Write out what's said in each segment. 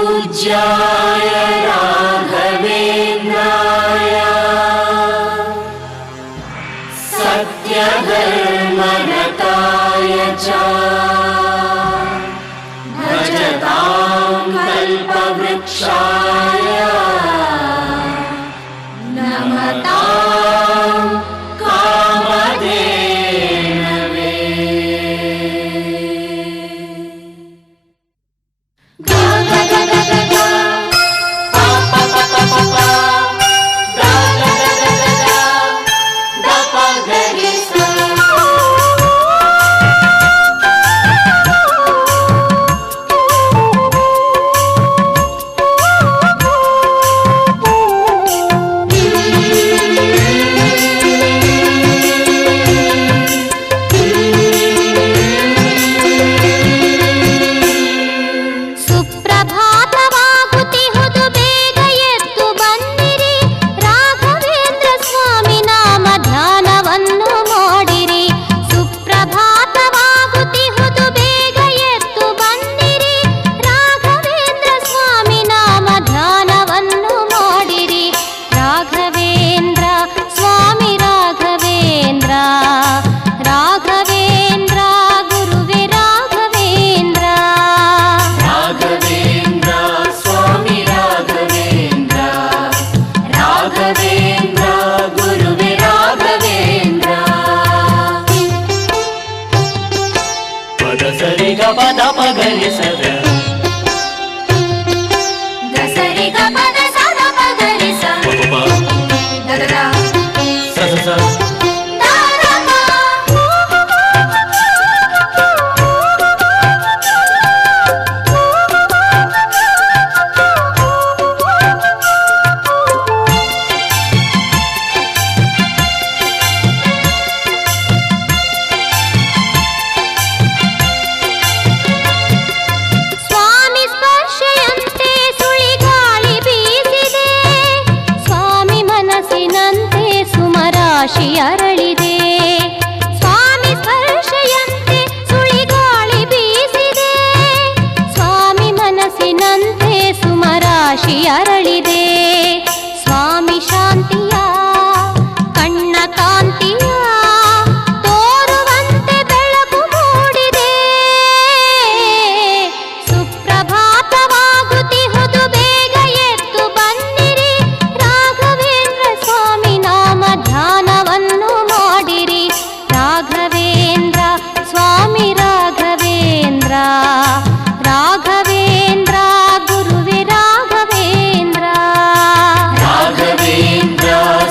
पूज्याय राघवेन्द्राय सत्यधर्मरताय च भजतां कल्पवृक्षाय नमतां कामधेनवे। गा गा गा गा गा गा पा पा पा पा पा पा गा गा गा गा गा गा गा पा गा रे सा। ಅರಳಿದೆ ಸ್ವಾಮಿ ಸ್ಪರ್ಶೆಯಂತೆ ಸುಳಿಗಾಳಿ ಬೀಸಿದೆ, ಸ್ವಾಮಿ ಮನಸ್ಸಿನಂತೆ ಸುಮರಾಶಿ ಅರಳಿದೆ. ಸ್ವಾಮಿ ಶಾಂತಿಯ ಕಣ್ಣ ಕಾಂತಿಯ ತೋರುವಂತೆ ಬೆಳಕು ಮೂಡಿದೆ. ಸುಪ್ರಭಾತವಾಗುತ್ತಿಹುದು ಬೇಗ ಎದ್ದು ಬನ್ನಿರಿ, ರಾಘವೇಂದ್ರ ಸ್ವಾಮಿ ನಾಮ ಧ್ಯಾನವನ್ನು ಮಾಡಿರಿ. ರಾಘವೇಂದ್ರ ಸ್ವಾಮಿ ರಾಘವೇಂದ್ರ, ರಾಘವೇಂದ್ರ ಗುರುವೇ ರಾಘವೇಂದ್ರ. ರಾಘವೇಂದ್ರ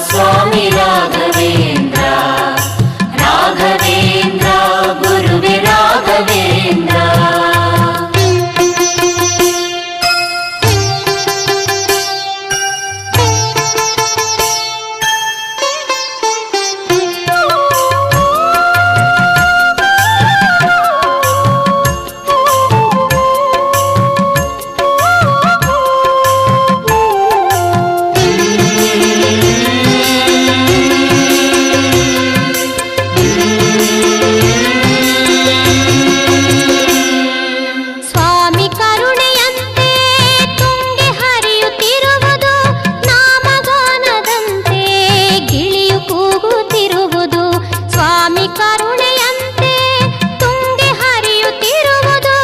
ಸ್ವಾಮಿ ರಾಘವೇಂದ್ರ, ರಾಘವೇಂದ್ರ ಗುರುವೇ ರಾಘವೇಂದ್ರ. ಸ್ವಾಮಿ ಕರುಣೆಯಂತೆ ತುಂಗೆ ಹರಿಯುತ್ತಿರುವುದು, ನಾಮಗಾನದಂತೆ ಗಿಳಿಯು ಕೂಗುತ್ತಿರುವುದು. ಸ್ವಾಮಿ ಕರುಣೆಯಂತೆ ತುಂಗೆ ಹರಿಯುತ್ತಿರುವುದು,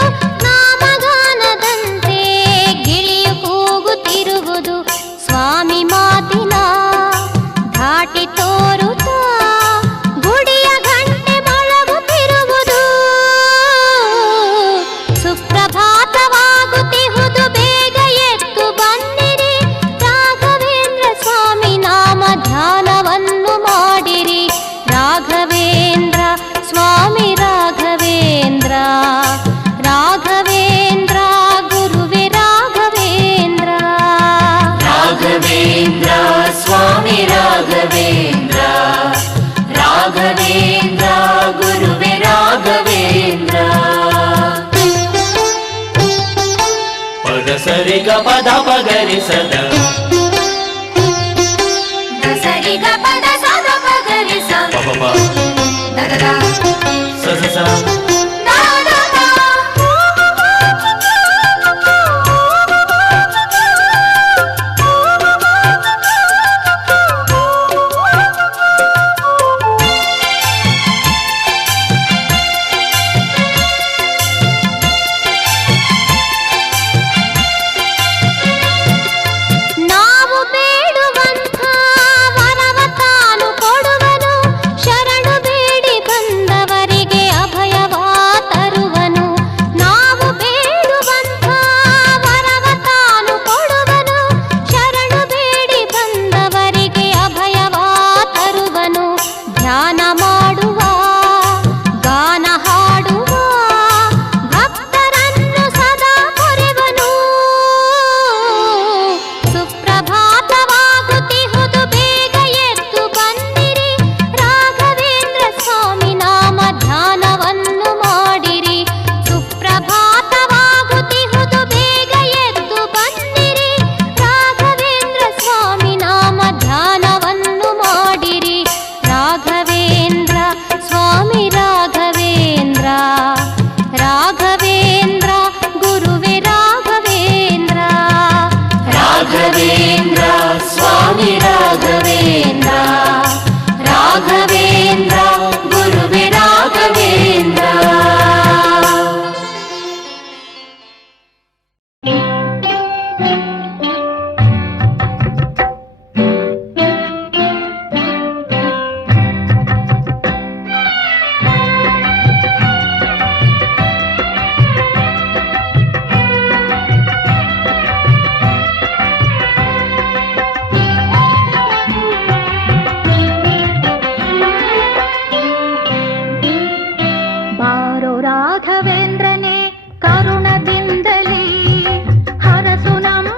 ನಾಮಗಾನದಂತೆ ಗಿಳಿಯು ಕೂಗುತ್ತಿರುವುದು. ಸ್ವಾಮಿ ಮಾತಿನ ಧಾಟಿ ತೋರುತ್ತಾ ಗುಡಿಯ ಗಂಟೆ ಮೊಳಗುತ್ತಿರುವುದು. ಸುಪ್ರಭಾತವಾಗುತ್ತಿಹುದು ಬೇಗ ಎದ್ದು ಬನ್ನಿರಿ, ರಾಘವೇಂದ್ರ ಸ್ವಾಮಿ ನಾಮ ಧ್ಯಾನವನ್ನು ಮಾಡಿರಿ. ರಾಘವೇಂದ್ರ ಸ್ವಾಮಿ ರಾಘವೇಂದ್ರ, ರಾಘವೇಂದ್ರ ಗುರುವೇ ರಾಘವೇಂದ್ರ. ರಾಘವೇಂದ್ರ ಸ್ವಾಮಿ ರಾಘವೇಂದ್ರ, ರಾಘವೇಂದ್ರ ಗುರುವೇ ರಾಘವೇಂದ್ರ. ಪದ ಸರಿ ಗ ಪದ ಪಗರಿ ಸದ, ಸರಿ ಗ ಪದ ಸದ ಪಗರಿ ಸ ಪ ಪ ದ ದ ದ ಸ ಸ ಸ. The the the. ಬಾರೋ ರಾಘವೇಂದ್ರನೇ ಕರುಣದಿಂದಲೇ ಹರಸು ನಮ್ಮ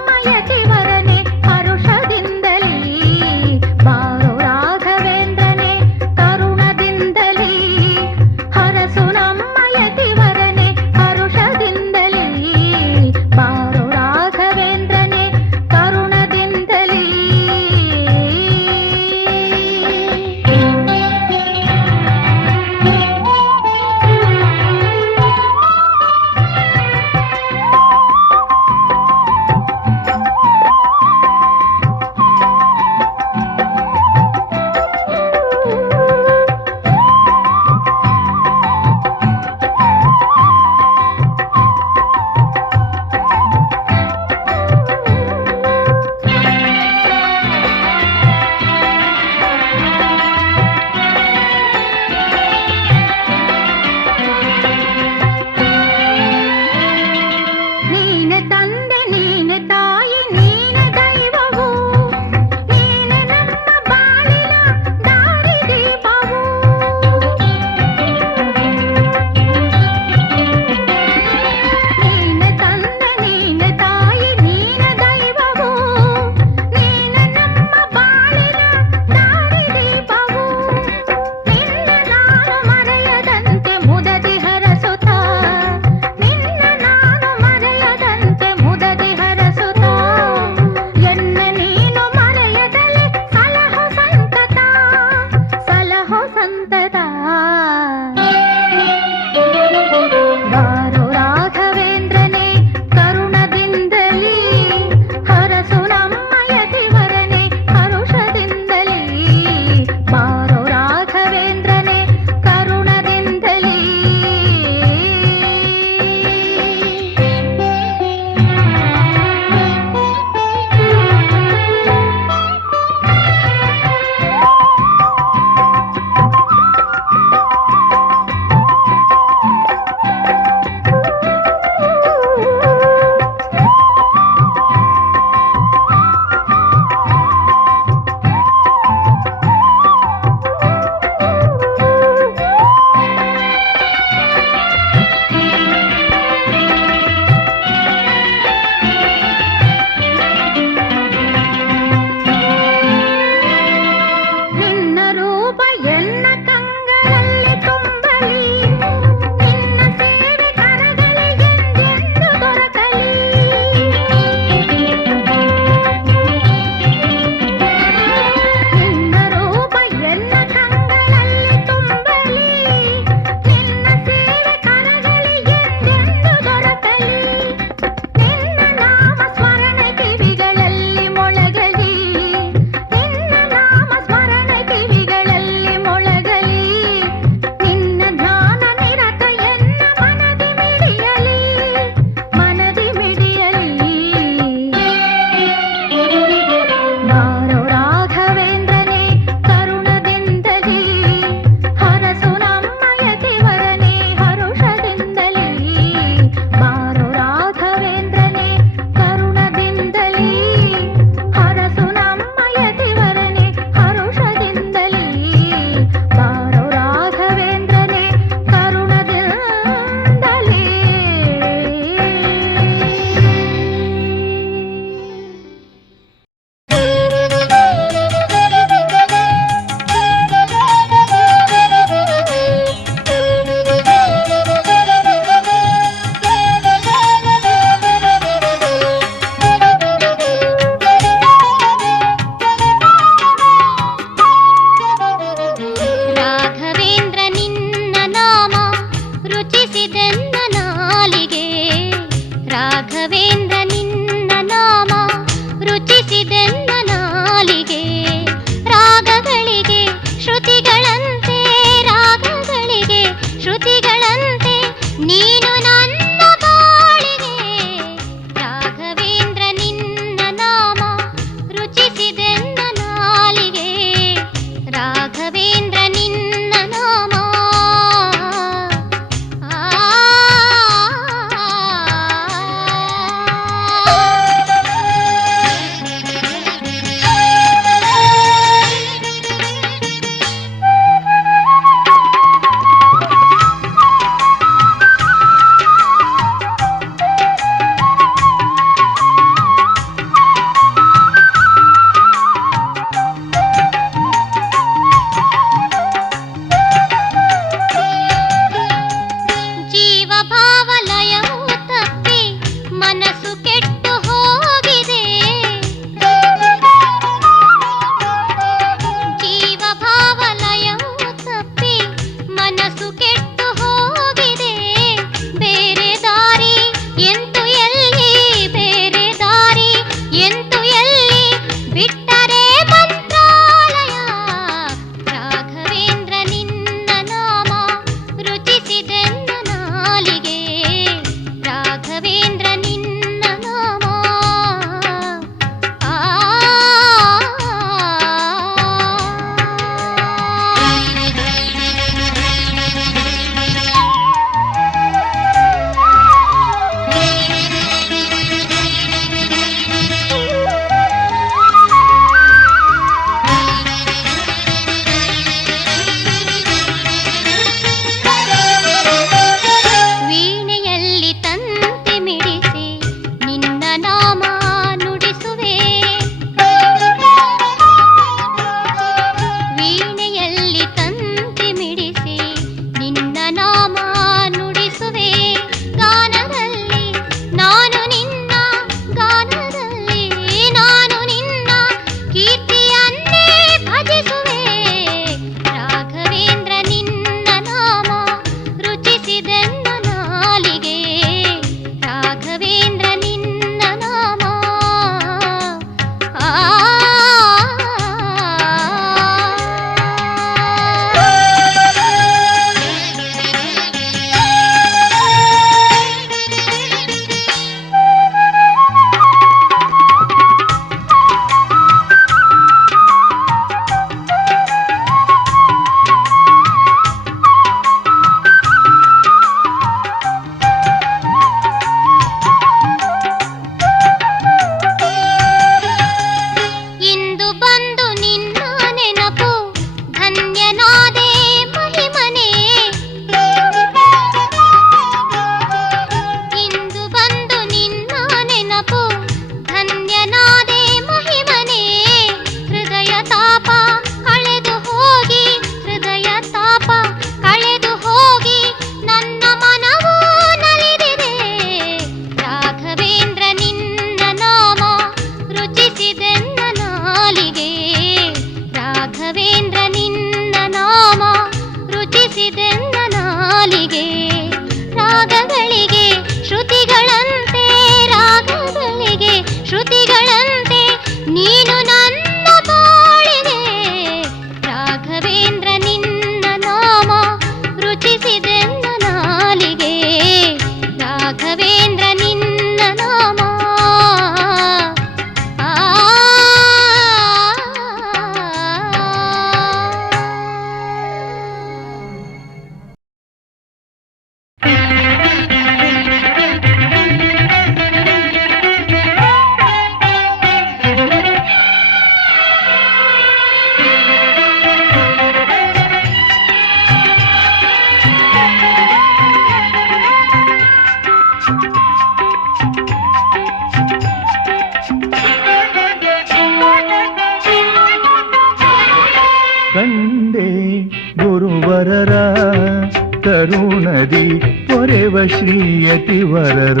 ಕರುಣದಿ ಪೊರೆವ ಶ್ರೀಯತಿವರರ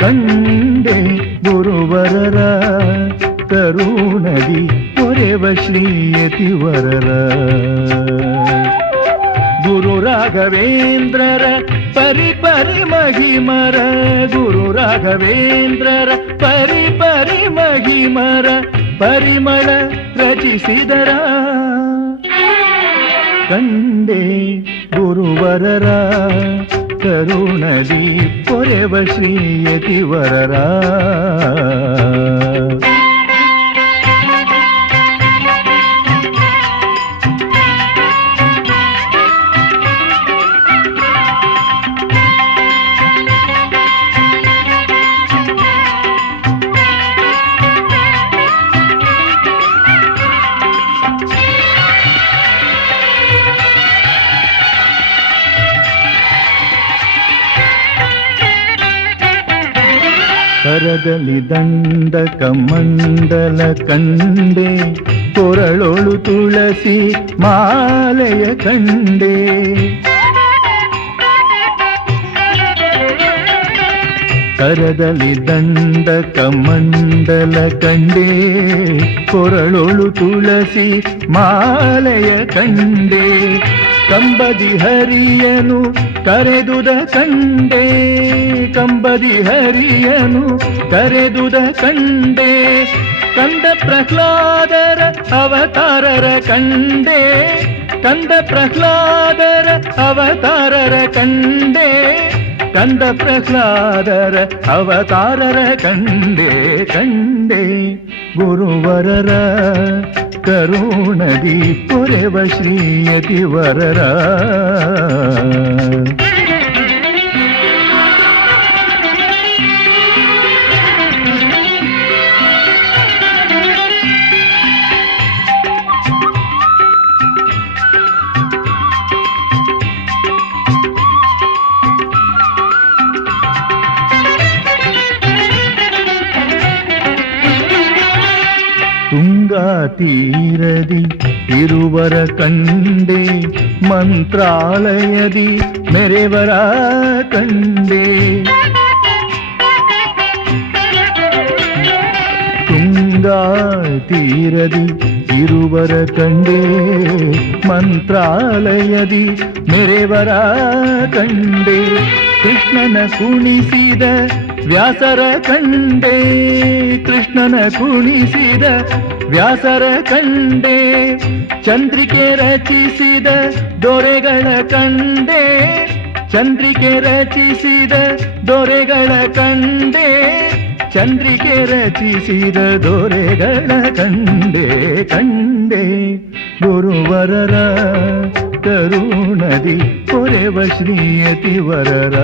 ಕಂಡೆ ಗುರುವರರ ಕರುಣದಿ ಪೊರೆವ ಶ್ರೀಯತಿವರರ ಗುರು ರಾಘವೇಂದ್ರರ ಪರಿಪರಿ ಮಹಿಮರ ಗುರು ರಾಘವೇಂದ್ರರ ಪರಿಪರಿ ಮಹಿಮರ ಪರಿಮಳ ರಚಿಸಿದರ ಕಂಡೆ ಗುರುವರರ ಕರುಣದಿ ಪೊರೆವ ಶ್ರೀಯತಿವರರ ಕರದಲ್ಲಿ ದಂಡ ಕಮಂಡಲ ಕಂಡೆ ಕೊರಳೊಳು ತುಳಸಿ ಮಾಲೆಯ ಕಂಡೆ ಕರದಲ್ಲಿ ದಂಡ ಕಮಂಡಲ ಕಂಡೆ ಕೊರಳೊಳು ತುಳಸಿ ಮಾಲೆಯ ಕಂಡೆ ಕಂಬದಿ ಹರಿಯನು ಕರೆದುದ ಕಂಡೆ ಕಂಬದಿ ಹರಿಯನು ಕರೆದುದ ಕಂಡೆ ಕಂದ ಪ್ರಹ್ಲಾದರ ಅವತಾರರ ಕಂಡೆ ಕಂದ ಪ್ರಹ್ಲಾದರ ಅವತಾರರ ಕಂಡೆ ಕಂದ ಪ್ರಹ್ಲಾದರ ಅವತಾರರ ಕಂಡೆ ಕಂಡೆ ಗುರುವರರ ಕರುಣದಿ ಪೊರೆವ ಶ್ರೀಯತಿವರರ ತುಂಗಾ ತೀರದಿ ಇರುವರ ಕಂಡೆ ಮಂತ್ರಾಲಯದಿ ಮೆರೆವರ ಕಂಡೆ ತುಂಗಾ ತೀರದಿ ಇರುವರ ಕಂಡೆ ಮಂತ್ರಾಲಯದಿ ಮೆರೆವರ ಕಂಡೆ ಕೃಷ್ಣನ ಕುಣಿಸಿದ ವ್ಯಾಸರ ಕಂಡೆ ಕೃಷ್ಣನ ಕುಣಿಸಿದ ವ್ಯಾಸರ ಕಂಡೆ ಚಂದ್ರಿಕೆ ರಚಿಸಿದ ದೊರೆಗಳ ಕಂಡೆ ಚಂದ್ರಿಕೆ ರಚಿಸಿದ ದೊರೆಗಳ ಕಂಡೆ ಚಂದ್ರಿಕೆ ರಚಿಸಿದ ದೊರೆಗಳ ಕಂಡೆ ಕಂಡೆ ಗುರುವರರ ಕರುಣದಿ ಪೊರೆವ ಶ್ರೀಯತಿವರರ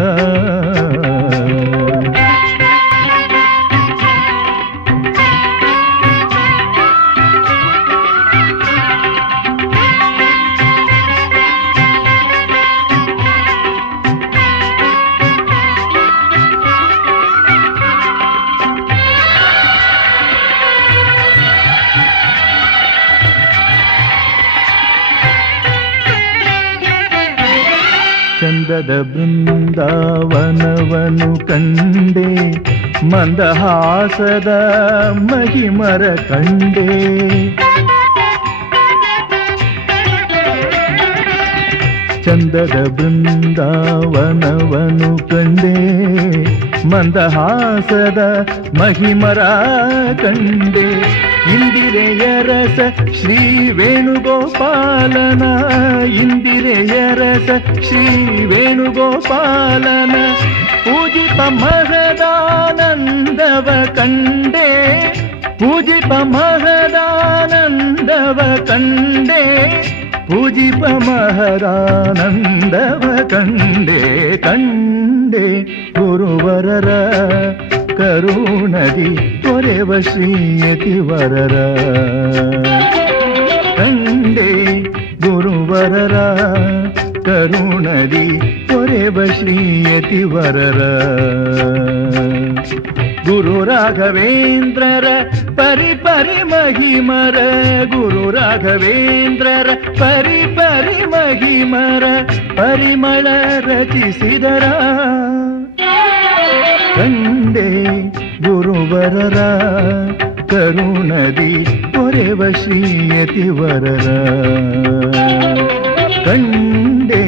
ಚಂದದ ಬೃಂದಾವನವನು ಕಂಡೆ ಮಂದಹಾಸದ ಮಹಿಮರ ಕಂಡೆ ಚಂದದ ಬೃಂದಾವನವನು ಕಂಡೆ ಮಂದಹಾಸದ ಮಹಿಮರ ಕಂಡೆ ಇಂದಿರೆಯ ರಸ ಶ್ರೀ ವೇಣುಗೋಪಾಲನ ಇಂದಿರೆಯ ರಸ ಶ್ರೀ ವೇಣುಗೋಪಾಲನ ಪೂಜಿತ ಮಹದಾನಂದವ ಕಂಡೆ ಪೂಜಿತ ಮಹದಾನಂದವ ಕಂಡೆ ಪೂಜಿಪ ಮಹದಾನಂದವ ಕಂಡೆ ಕಂಡೆ ಗುರುವರರ ಕರುಣದಿ ಪೊರೆವ ಶ್ರೀಯತಿವರರ ಕಂಡೆ ಗುರುವರರ ಕರುಣದಿ ಪೊರೆವ ಶ್ರೀಯತಿವರರ ಗುರು ರಾಘವೇಂದ್ರರ ಪರಿಪರಿ ಮಹಿಮರ ಗುರು ರಾಘವೇಂದ್ರರ ಪರಿಪರಿ ಮಹಿಮರ ಪರಿಮಳ ರಚಿಸಿದರ ಕಂಡೆ ಗುರುವರರ ಕರುಣದಿ ಪೊರೆವ ಶ್ರೀಯತಿವರರ ಕಂಡೆ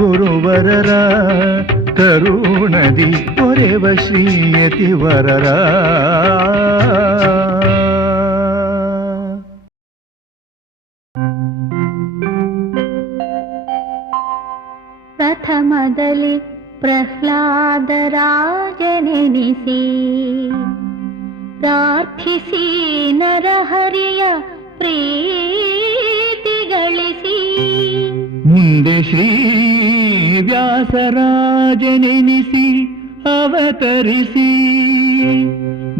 ಗುರುವರರ ಕರುಣದಿ ಪೊರೆವ ಶ್ರೀಯತಿವರರ ಪ್ರಥಮದಲ್ಲಿ ಪ್ರಹ್ಲಾದರಾಜನೆನಿಸಿ ಪ್ರಾರ್ಥಿಸಿ ನರಹರಿಯ ಪ್ರೀತಿ ಗಳಿಸಿ ಮುಂದೆ ಶ್ರೀ ವ್ಯಾಸರಾಜನೆನಿಸಿ ಅವತರಿಸಿ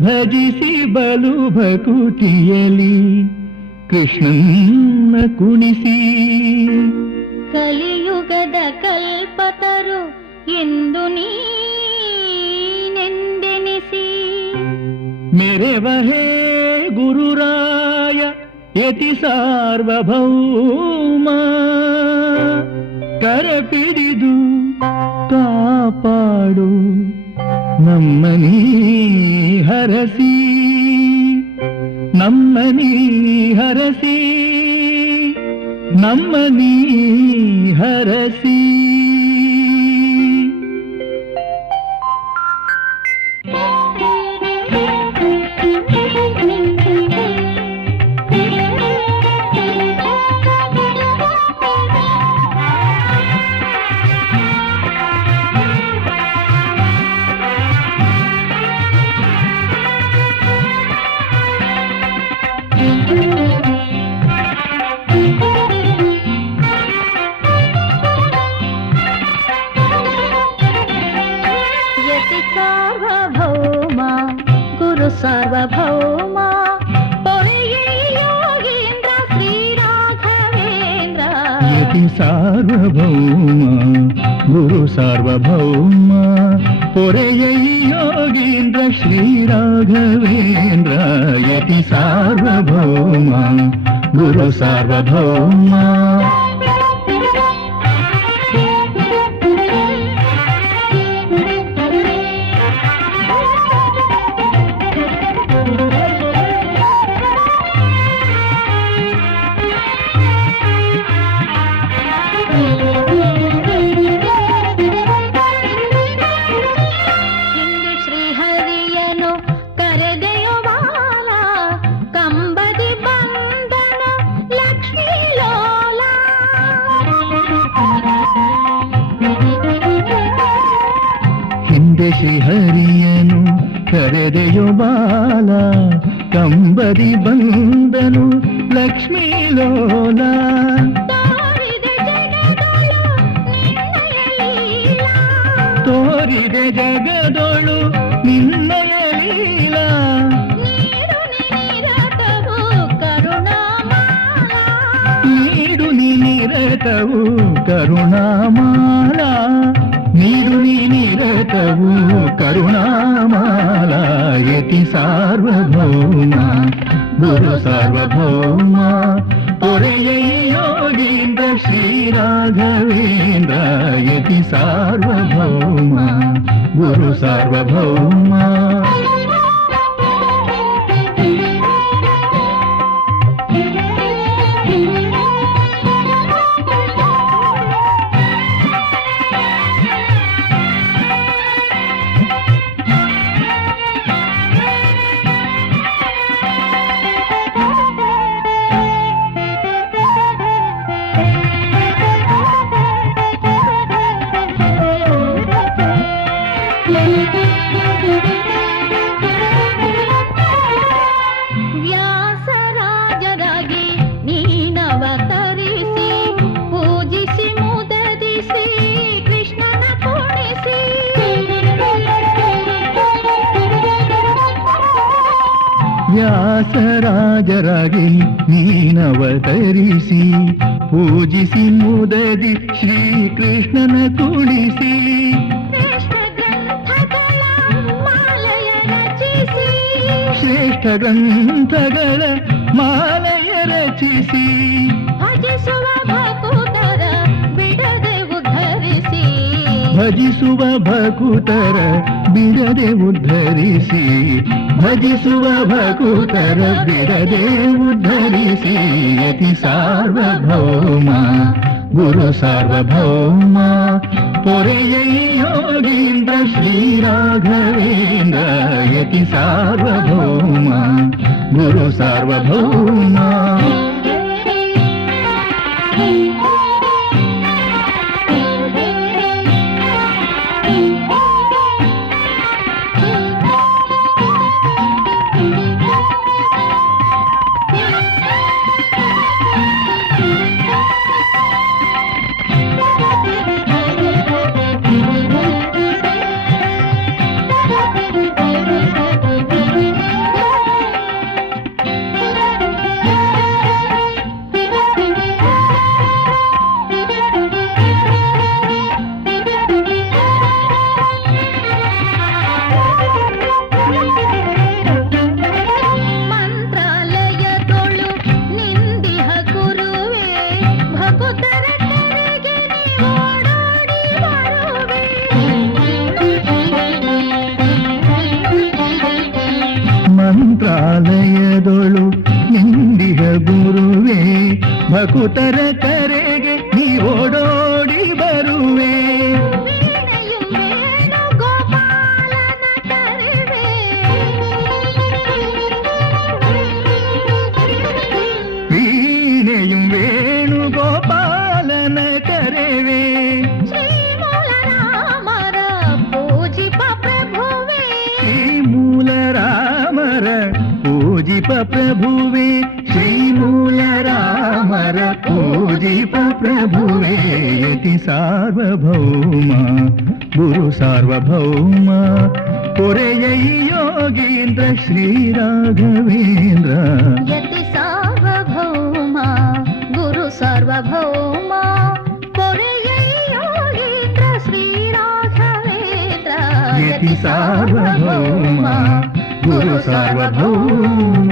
ಭಜಿಸಿ ಬಲು ಭಕುತಿಯಲಿ ಕೃಷ್ಣನ್ನ ಕುಣಿಸಿ ಕಲಿಯುಗದ ಕಲ್ಪತರು ಎಂದು ನೀನೆಂದೆನಿಸಿ ಮೆರೆವಹೇ ಗುರುರಾಯ ಯತಿ ಸಾರ್ವಭೌಮ ಕರಪಿಡಿದು ಕಾಪಾಡು ನಮ್ಮನೀ ಹರಸಿ ನಮ್ಮನೀ ಹರಸಿ ನಮ್ಮನೀ ಹರಸಿ ಸಾರ್ವಭೌಮ ಪೊರೆಯೇ ಯೋಗೀಂದ್ರ ಶ್ರೀರಾಘವೇಂದ್ರ ಯತಿ ಸಾರ್ವಭೌಮ ಗುರು ಸಾರ್ವಭೌಮ ಪೊರೆಯೈ ಯೋಗೀಂದ್ರ ಶ್ರೀರಾಘವೇಂದ್ರ ಯತಿ ಸಾರ್ವಭೌಮ ಗುರು ಸಾರ್ವಭೌಮ ಶ್ರೀಹರಿಯನು ಕರೆದೆಯೋ ಬಾಲ ಕಂಬದಿ ಬಂದನು ಲಕ್ಷ್ಮೀ ಲೋಲ ತೋರಿದೆ ಜಗದೊಳು ನಿನ್ನಯ ಲೀಲ ನೀಡು ನಿರತವು ಕರುಣಾಮಾಲ ನೀಡು ನಿರತವು ಕರುಣಾಮಾಲ ಯತಿ ಸಾರ್ವಭೌಮ ಗುರು ಸಾರ್ವಭೌಮ ಪೊರೆಯೈ ಯೋಗೀಂದ್ರ ಶ್ರೀರಾಘವೇಂದ್ರ ಯತಿ ಸಾರ್ವಭೌಮ ಗುರು ಸಾರ್ವಭೌಮ ವ್ಯಾಸರಾಜರಾಗಿ ನೀನವತರಿಸಿ ಪೂಜಿಸಿ ಮುದದಿಸಿ ಕೃಷ್ಣನ ಕುಣಿಸಿ ವ್ಯಾಸರಾಜರಾಗಿ ನೀನವತರಿಸಿ ಪೂಜಿಸಿ ಮುದದಿ ಶ್ರೀಕೃಷ್ಣನ ಕುಣಿಸಿ ಶ್ರೇಷ್ಠ ಗ್ರಂಥಗಳ ಮಾಲಯ ರಚಿಸಿ ಶ್ರೇಷ್ಠ ಗ್ರಂಥಗಳ ಮಾಲೆಯ ರಚಿಸಿ ಭಜಿಸುವ ಭಕುತರ ಬಿಡದೆ ಉದ್ಧರಿಸಿ ಭಜಿಸುವ ಭಕುತರ ಬಿಡದೆ ಉದ್ಧರಿಸಿ ಭಜಿಸುವ ಭಕುತರ ಬಿಡದೆ ಉದ್ಧರಿಸಿ ಯತಿ ಸಾರ್ವಭೌಮ ಗುರು ಸಾರ್ವಭೌಮ ಪೊರೆಯೈ ಯೋಗೀಂದ್ರ ಶ್ರೀರಾಘವೇಂದ್ರ ಯತಿ ಸಾರ್ವಭೌಮ ಗುರು ಸಾರ್ವಭೌಮ ಮಂತ್ರಾಲಯದೊಳು ನಿಂದಿಹ ಗುರುವೇ ಭಕುತರ ಕರೆಗೆ ನೀ ಓಡೋಡಿ ಬರುವೆ ವೀಣೆயும் ವೇಣುಗೋಪಾಲನ ಕರೆವೆ पूजिप प्रभुवे श्रीमूल रामर पूजिप प्रभुवे यति सार्वभौम गुरु सार्वभौम पुरयै योगीन्द्र श्रीराघवेन्द्र यति सार्वभौम गुरु सार्वभौम पुरयै योगीन्द्र श्रीराघवेन्द्र यति सार्वभौम गुरु सार्वभौम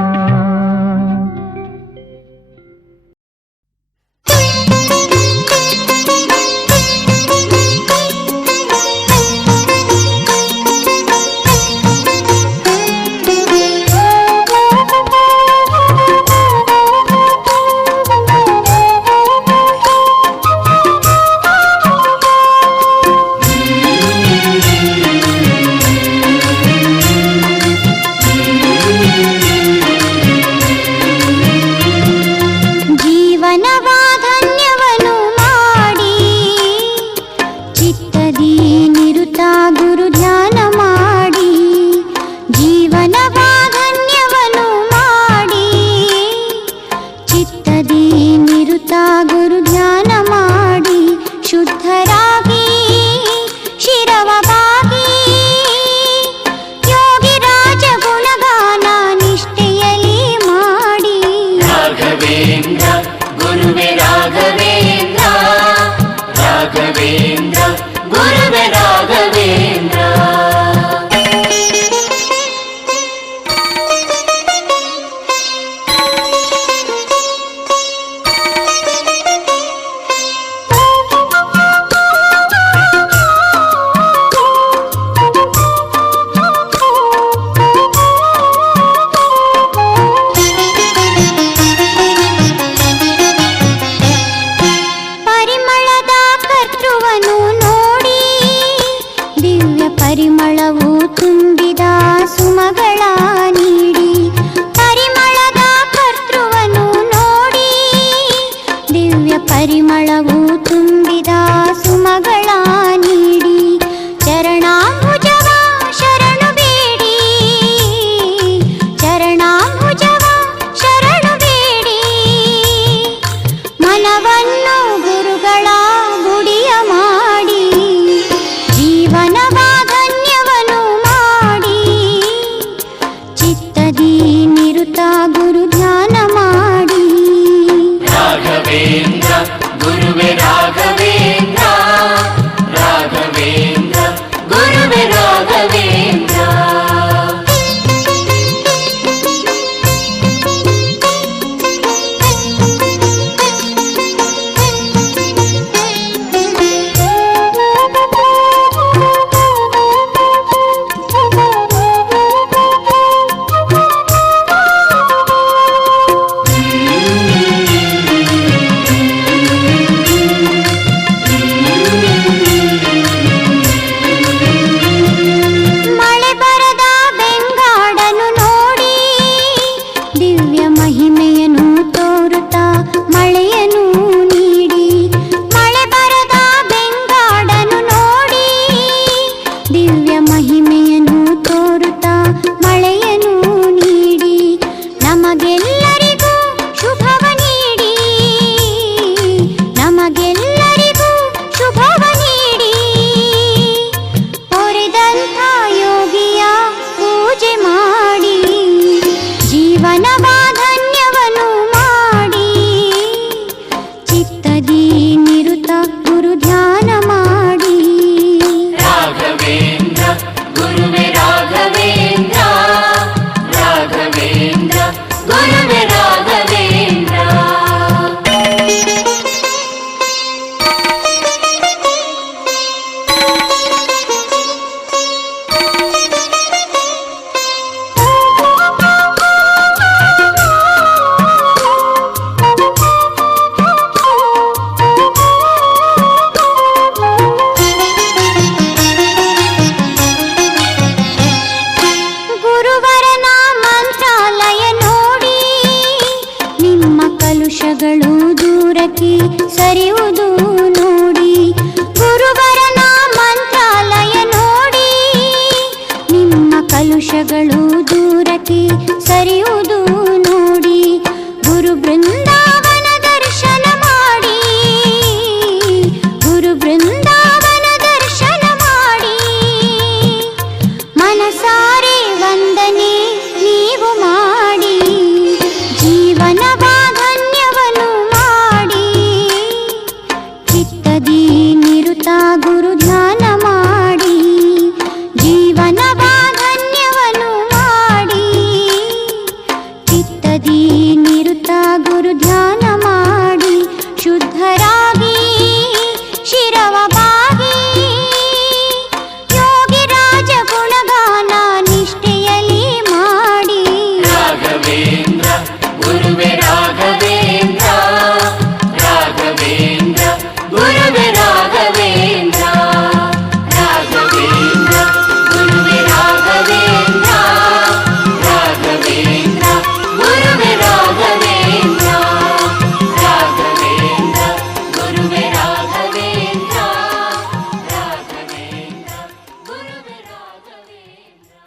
ದೂರಕ್ಕೆ ಸರಿಯುವುದು ನೋಡಿ. ಗುರುವರನ ಮಂತ್ರಾಲಯ ನೋಡಿ, ನಿಮ್ಮ ಕಲುಷಗಳು ದೂರಕ್ಕೆ ಸರಿಯುವುದು ನೋಡಿ. ಗುರು ಬೃಂದಾವನ ದರ್ಶನ ಮಾಡಿ, ಗುರು ಬೃಂದಾವನ ದರ್ಶನ ಮಾಡಿ. ಮನಸಾರೆ ವಂದನೆ ನೀವು ಮಾಡಿ, ಜೀವನವ ಧನ್ಯವನ್ನು ಮಾಡಿ. ಚಿತ್ತದಿ ನಿರುತ ಗುರು ಧ್ಯಾನ ಮಾಡಿ, ಜೀವನವ ಧನ್ಯವನ್ನು ಮಾಡಿ. ಚಿತ್ತದಿ ನಿರುತ ಗುರು ಧ್ಯಾನ ಮಾಡಿ. ಶುದ್ಧರಾಗಿ ಶಿರವ ಬಾಗಿ, ಯೋಗಿ ರಾಜ ಗುಣಗಾನ ನಿಷ್ಠೆಯಲ್ಲಿ ಮಾಡಿ. ರಾಘವೇಂದ್ರ ಗುರುವೆ ರಾಘವೇಂದ್ರ, ರಾಘವೇಂದ್ರ ಗುರುವೆ ರಾಘವೇಂದ್ರ, ರಾಘವೇಂದ್ರ ಗುರುವೆ ರಾಘವೇಂದ್ರ, ರಾಘವೇಂದ್ರ ಗುರುವೆ ರಾಘವೇಂದ್ರ, ರಾಘವೇಂದ್ರ ಗುರುವೆ ರಾಘವೇಂದ್ರ, ರಾಘವೇಂದ್ರ ಗುರುವೆ ರಾಘವೇಂದ್ರ.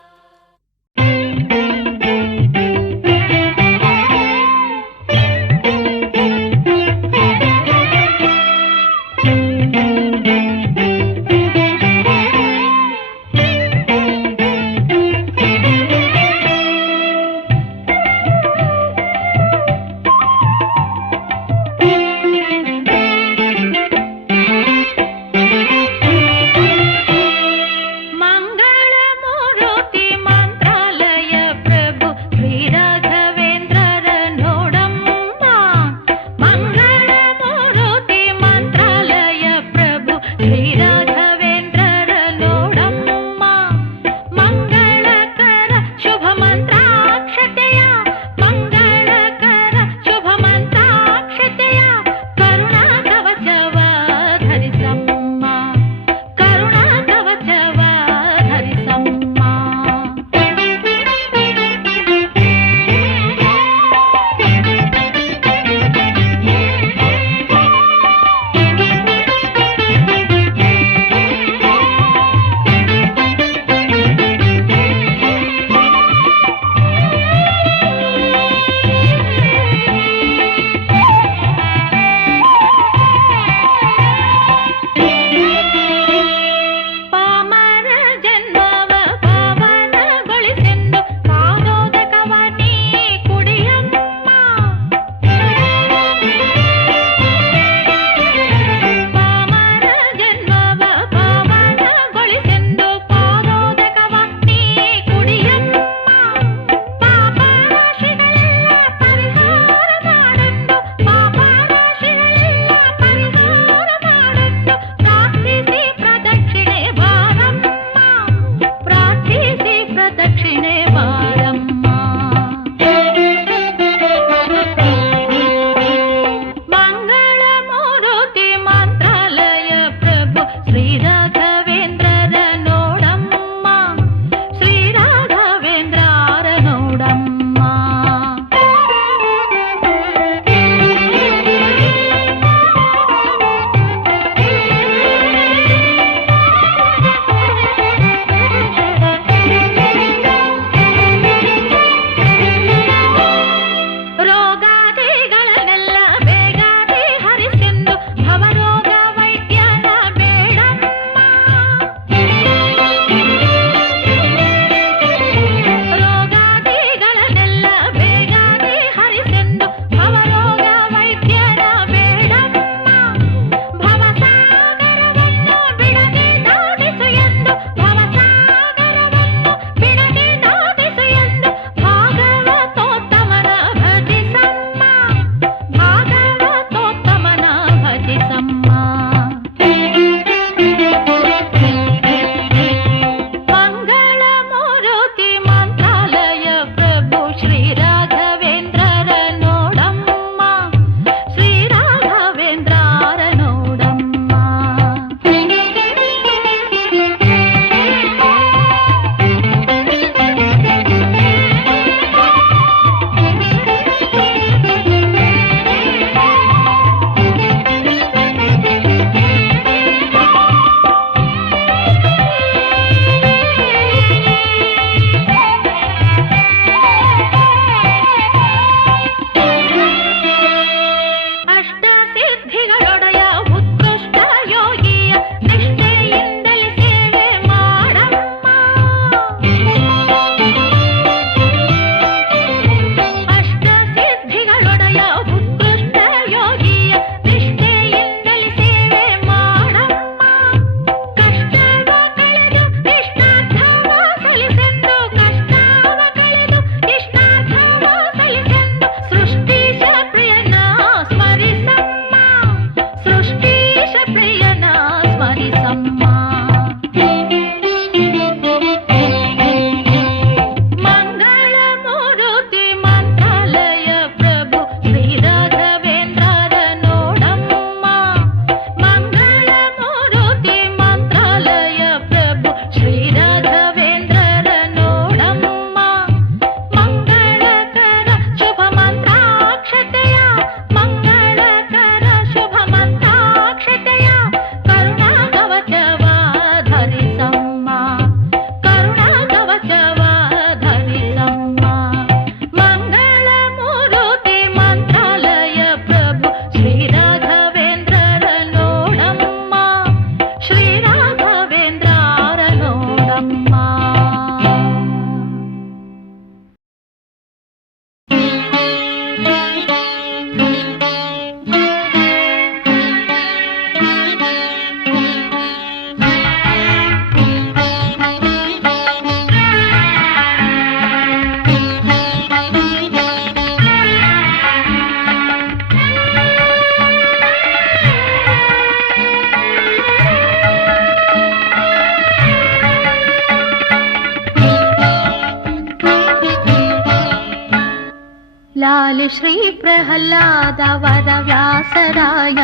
लालि श्री प्रह्लाद वर व्यासराय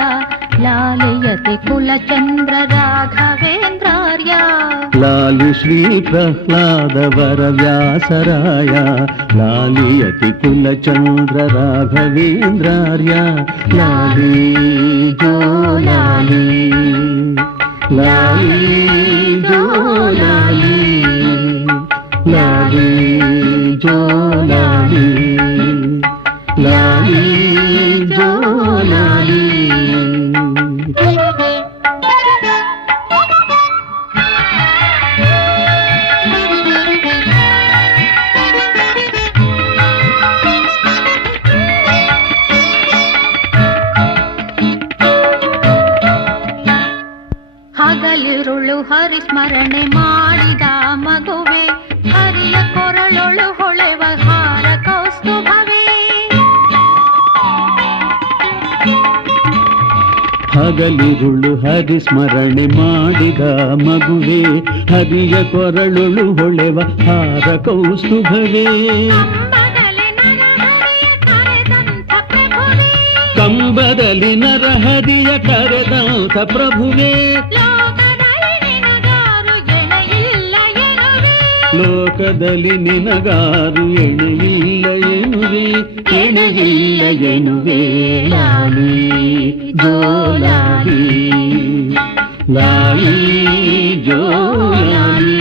लालयति कुलचन्द्र राघवेन्द्रार्य लालि श्री प्रह्लाद वर व्यासराय लालयति कुलचन्द्र राघवेन्द्रार्य लाली जो लाली लाली जो लाली लाली जो लाली लाली जो लाली ಹಗಲಿರುಳು ಹರಿಸ್ಮರಣೆ ಮಾಡಿದ ಮಗುವೆ ಹರಿಯ ಕೊರಳೊಳು ಹೊಳೆವ ಹಾರ ಕೌಸ್ತುಭವೇ ಹಗಲಿರುಳು ಹರಿಸ್ಮರಣೆ ಮಾಡಿದ ಮಗುವೆ ಹರಿಯ ಕೊರಳುಳು ಹೊಳೆವ ಹಾರ ಕೌಸ್ತುಭವೇ ಕಂಬದಲ್ಲಿ ನರಹರಿಯ ಕರೆದಂಥ ಪ್ರಭುವೇ ಲೋಕದಲ್ಲಿ ನಿನಗಾರು ಎಣೆಯಿಲ್ಲ ಎನ್ನುವೆ ಎಣೆಯಿಲ್ಲ ಎನ್ನುವೆ ಲಾಲಿ ಜೋ ಲಾಲಿ ಲಾಲಿ ಜೋ ಲಾಲಿ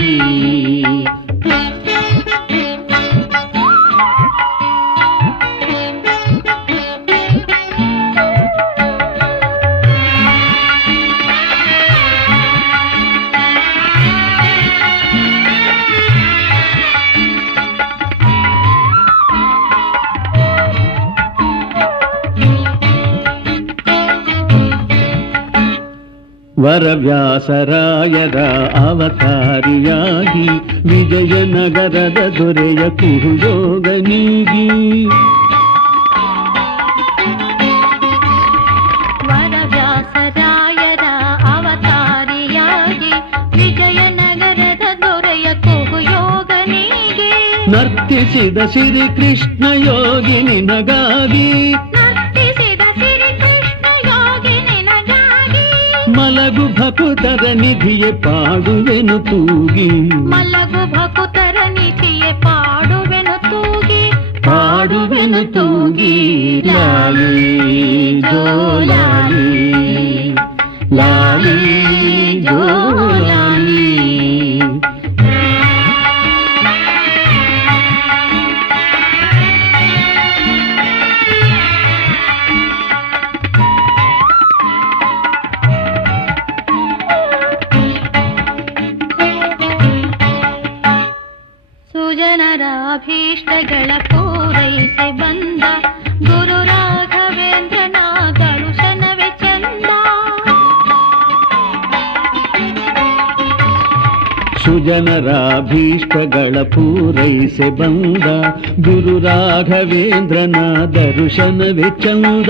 ವರವ್ಯಾಸರಾಯರ ಅವತಾರಿಯಾಗಿ ವಿಜಯನಗರದ ದೊರೆಯ ಕುರುಯೋಗನಿಗಿ ವರವ್ಯಾಸರಾಯರ ಅವತಾರಿಯಾಗಿ ವಿಜಯನಗರದ ದೊರೆಯ ಕುರುಯೋಗನಿಗೆ ನರ್ತಿಸಿದ ಶ್ರೀಕೃಷ್ಣ ಯೋಗಿ ನಿನಗಾಗಿ ಮಲಗು ಭಕುತರ ನಿಧಿಯೇ ಪಾಡುವೆನು ತೂಗಿ ಮಲಗು ಭಕುತರ ನಿಧಿಯೇ ಪಾಡುವೆನು ತೂಗಿ ಪಾಡುವೆನು ತೂಗಿ ಲಾಲಿ ಜೋ ಲಾಲಿ ಲಾಲಿ ಜೋ ಲಾಲಿ ಸುಜನರ ಅಭೀಷ್ಟಗಳ ಪೂರೈಸಿ ಬಂದ ಗುರು ರಾಘವೇಂದ್ರನ ದರ್ಶನವೇ ಚಂದ ಸುಜನರ ಅಭೀಷ್ಟಗಳ ಪೂರೈಸಿ ಬಂದ ಗುರು ರಾಘವೇಂದ್ರನ ದರ್ಶನವೇ ಚಂದ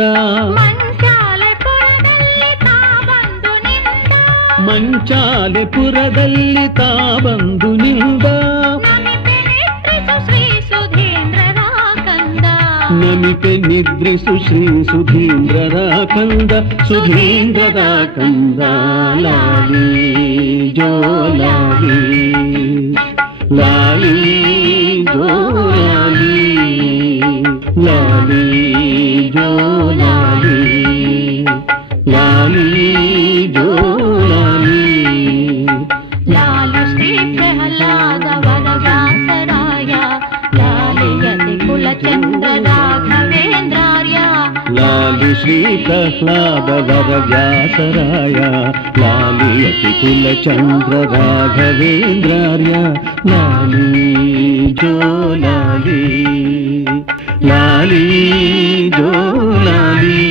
ಮಂಚಾಲೆಪುರದಲ್ಲಿ ತಾ ಬಂದು ನಿಂದ ನಮಿತೆ ನಿದ್ರಿಸು ಶ್ರೀ ಸುಧೀಂದ್ರರ ಕಂದ ಸುಧೀಂದ್ರರ ಕಂದ ಲಾಲಿ ಜೋ ಲಾಲಿ ಲಾಲಿ ಜೋ ಲಾಲಿ ಲಾಲಿ ಜೋ ಲಾಲಿ ಲಾಲಿ ಜೋ ಲಾಲಿ ಲಾಲಿ ಶ್ರೀ ಪ್ರಹ್ಲಾದ ವರವ್ಯಾಸರಾಯ ಲಾಲಿಯತಿ ಕುಲಚಂದ್ರ ರಾಘವೇಂದ್ರಾರ್ಯ लाली श्री प्रह्लाद वर व्यासराय लालियति कुलचन्द्र राघवेन्द्रार्य लाली जो लाली लाली जो लाली।